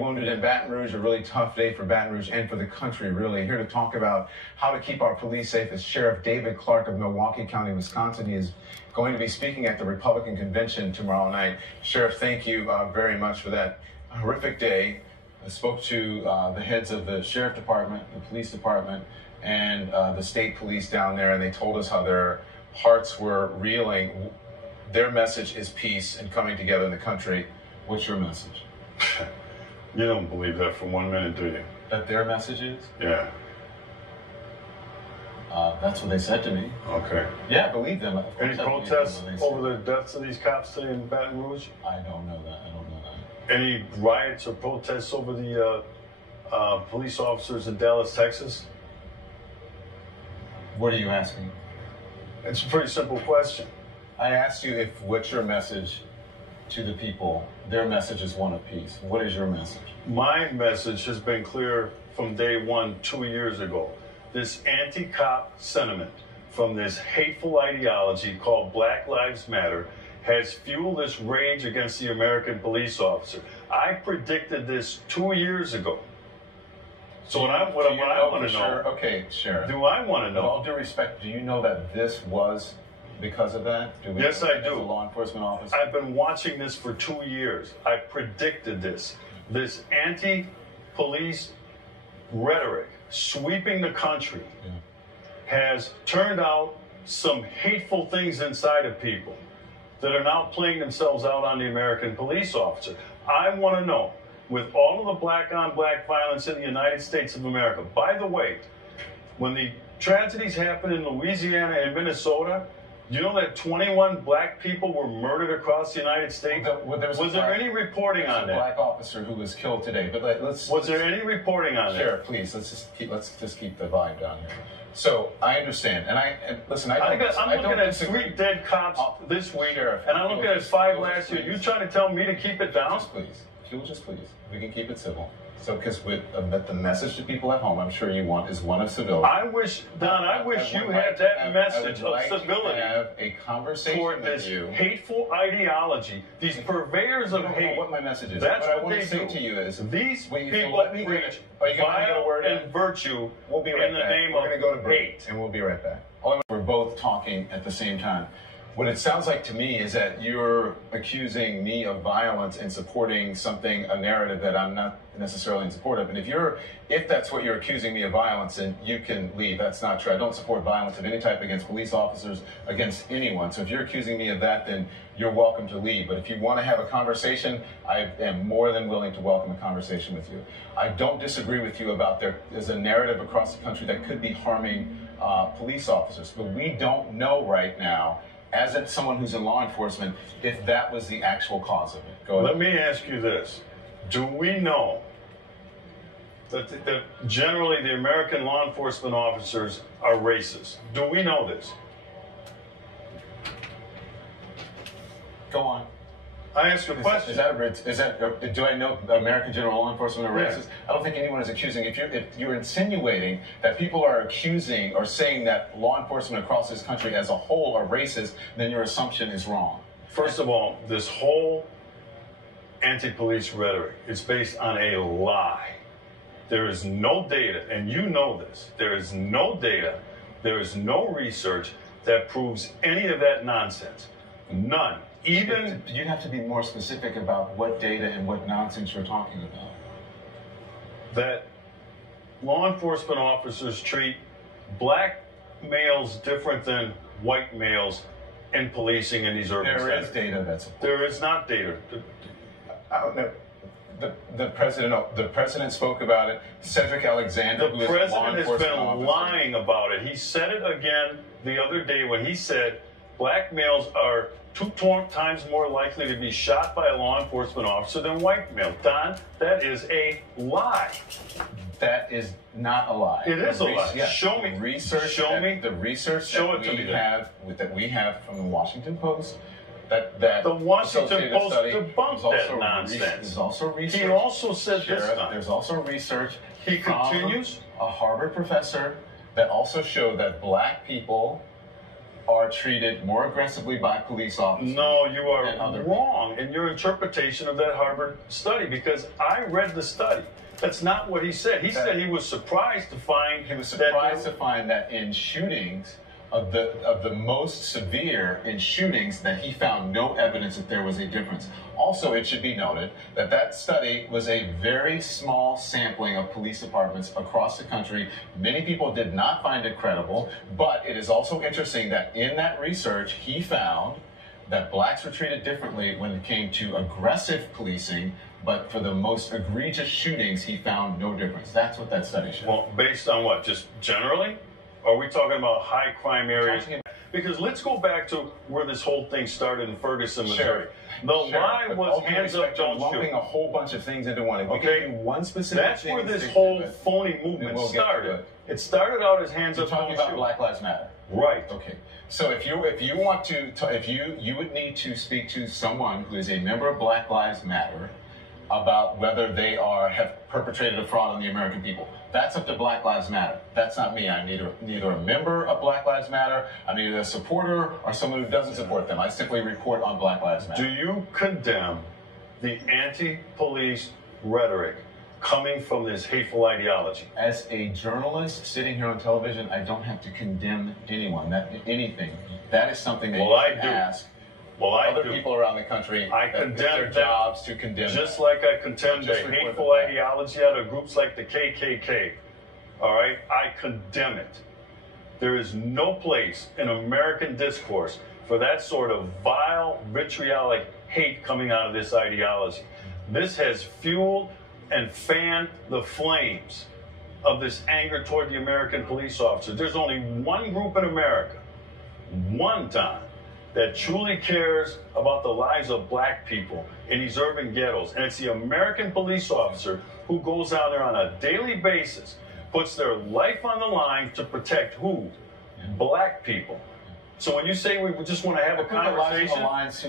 Wounded in Baton Rouge, a really tough day for Baton Rouge and for the country, really. Here to talk about how to keep our police safe is Sheriff David Clarke of Milwaukee County, Wisconsin. He is going to be speaking at the Republican convention tomorrow night. Sheriff, thank you very much for that horrific day. I spoke to the heads of the sheriff department, the police department, and the state police down there, and they told us how their hearts were reeling. Their message is peace and coming together in the country. What's your message? You don't believe that for 1 minute, do you? That their message is? Yeah. That's what they said to me. Okay. Yeah, I believe them. Any protests over the deaths of these cops today in Baton Rouge? I don't know that. I don't know that. Any riots or protests over the police officers in Dallas, Texas? What are you asking? It's a pretty simple question. I asked you if what's your message to the people. Their message is one of peace. What is your message? My message has been clear from day one 2 years ago. This anti-cop sentiment from this hateful ideology called Black Lives Matter has fueled this rage against the American police officer. I predicted this 2 years ago. So what I want to know, okay, Sheriff. do I want to know? With all due respect, do you know that this was because of that? Yes, I do. As a law enforcement officer? I've been watching this for 2 years. I predicted this. This anti-police rhetoric sweeping the country has turned out some hateful things inside of people that are now playing themselves out on the American police officer. I want to know, with all of the black-on-black violence in the United States of America, by the way, when the tragedies happened in Louisiana and Minnesota, you know that 21 black people were murdered across the United States? Was there any reporting on that? A black officer who was killed today. But was there any reporting on that? Sheriff, please, let's just keep the vibe down here. So I understand, and listen. I'm looking at 3 dead cops this week, Sheriff, and I'm looking at 5 last year. You trying to tell me to keep it down? Just please, just please. We can keep it civil. So, because the message to people at home, I'm sure you want, is one of civility. I wish, Don, I wish you had that message of civility. Have a conversation toward this hateful ideology, these purveyors of hate. What my message is. That's what I what want they to say do. to you is, these people preach vile and virtue we'll be right in the back. name We're going to go to of break, hate. and we'll be right back. We're both talking at the same time. What it sounds like to me is that you're accusing me of violence and supporting a narrative that I'm not necessarily in support of. And if that's what you're accusing me of violence, then you can leave. That's not true. I don't support violence of any type against police officers, against anyone. So if you're accusing me of that, then you're welcome to leave. But if you want to have a conversation, I am more than willing to welcome a conversation with you. I don't disagree with you about there's a narrative across the country that could be harming police officers. But we don't know right now, as someone who's in law enforcement, if that was the actual cause of it. Go ahead. Let me ask you this. Do we know that generally the American law enforcement officers are racist? Do we know this? Go on. I ask you a question. Do I know American general law enforcement are racist? I don't think anyone is accusing. If you're insinuating that people are accusing or saying that law enforcement across this country as a whole are racist, then your assumption is wrong. First of all, this whole anti-police rhetoric is based on a lie. There is no data, and you know this. There is no data, there is no research that proves any of that nonsense. None. Even you have to be more specific about what data and what nonsense you're talking about. That law enforcement officers treat black males different than white males in policing in these urban centers. There is data there is not data. I don't know. The president spoke about it. Cedric Alexander, the president has been lying about it. He said it again the other day when he said black males are 2 times more likely to be shot by a law enforcement officer than white males. Don, that is a lie. That is not a lie. It is a lie. Yeah. Show me. Research. Show me. The research Show that we have from the Washington Post. That the Washington Post debunked that nonsense. There's also research. He also said this. There's also research. He continues. A Harvard professor that also showed that black people are treated more aggressively by police officers. No, you are other wrong in your interpretation of that Harvard study, because I read the study. That's not what he said. He said he was surprised to find that in shootings of the most severe in shootings, that he found no evidence that there was a difference. Also, it should be noted that that study was a very small sampling of police departments across the country. Many people did not find it credible, but it is also interesting that in that research, he found that blacks were treated differently when it came to aggressive policing, but for the most egregious shootings, he found no difference. That's what that study showed. Well, based on what? Just generally? Are we talking about high crime areas? Because let's go back to where this whole thing started in Ferguson, Missouri. The lie was hands up, don't shoot. Lumping a whole bunch of things into one. If we can do one specific That's thing, where this whole phony movement started. It started out as hands up, don't shoot. You're talking about Black Lives Matter. Right. Okay. So if you want to, you would need to speak to someone who is a member of Black Lives Matter about whether they have perpetrated a fraud on the American people. That's up to Black Lives Matter. That's not me. I'm neither a member of Black Lives Matter, I'm either a supporter or someone who doesn't support them. I simply report on Black Lives Matter. Do you condemn the anti-police rhetoric coming from this hateful ideology? As a journalist sitting here on television, I don't have to condemn anyone, anything. That is something that you can ask other people around the country. I condemn their jobs to condemn just that. like I condemn the hateful ideology out of groups like the KKK. All right, I condemn it. There is no place in American discourse for that sort of vile, vitriolic hate coming out of this ideology. This has fueled and fanned the flames of this anger toward the American police officer. There's only one group in America, one time, that truly cares about the lives of black people in these urban ghettos. And it's the American police officer who goes out there on a daily basis, puts their life on the line to protect who? Black people. So when you say we just want to have a conversation, let's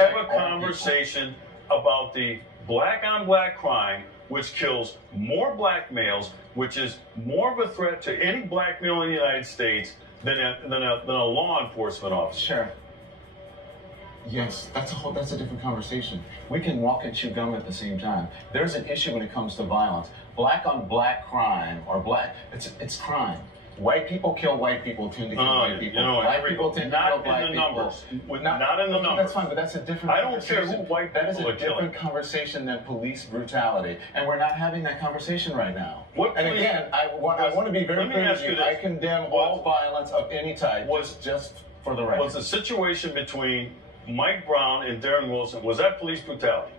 have a conversation about the black on black crime, which kills more black males, which is more of a threat to any black male in the United States than a law enforcement officer. Sure. Yes, that's a different conversation. We can walk and chew gum at the same time. There's an issue when it comes to violence. Black on black crime, it's crime. White people kill white people, tend to kill white people. Black people tend to kill black people. Not in the numbers. That's fine, but that's a different I don't care who white people are killing. That is a different conversation than police brutality. And we're not having that conversation right now. Again, I want to be very clear with you. I condemn all violence of any type, just for the record. Was the situation between Mike Brown and Darren Wilson, was that police brutality?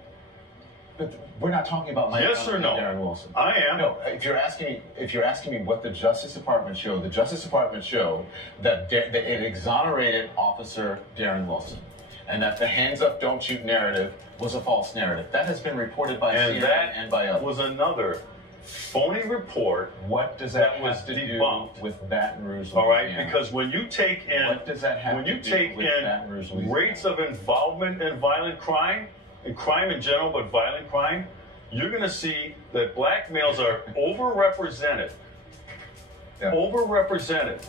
But we're not talking about Mike Brown and Darren Wilson. I am. No, if you're asking me what the Justice Department showed, the Justice Department showed that it exonerated Officer Darren Wilson, and that the hands up, don't shoot narrative was a false narrative. That has been reported by CNN and by others. Was another phony report. What does that have to do with Baton Rouge? All right, because when you take in rates of involvement in violent crime, and crime in general, but violent crime, you're going to see that black males are overrepresented. Overrepresented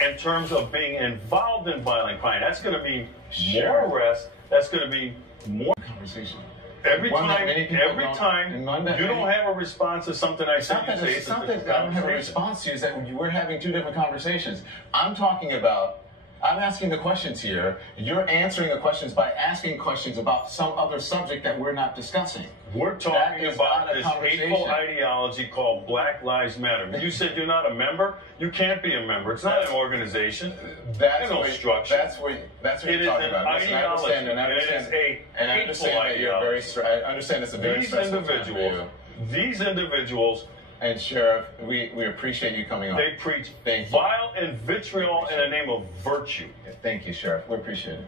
in terms of being involved in violent crime. That's going to mean more arrests. That's going to be more conversation. Every time you don't have a response to something I say, it's not that I don't have a response to you. It's that we're having two different conversations. I'm asking the questions here. You're answering the questions by asking questions about some other subject that we're not discussing. We're talking about this hateful ideology called Black Lives Matter. You said you're not a member. You can't be a member. It's not an organization. There's no structure. That's what you're talking about. Ideology. I understand it's a very stressful time for you. These individuals. And Sheriff, we appreciate you coming on. They preach vile and vitriol in the name of virtue. Thank you, Sheriff. We appreciate it.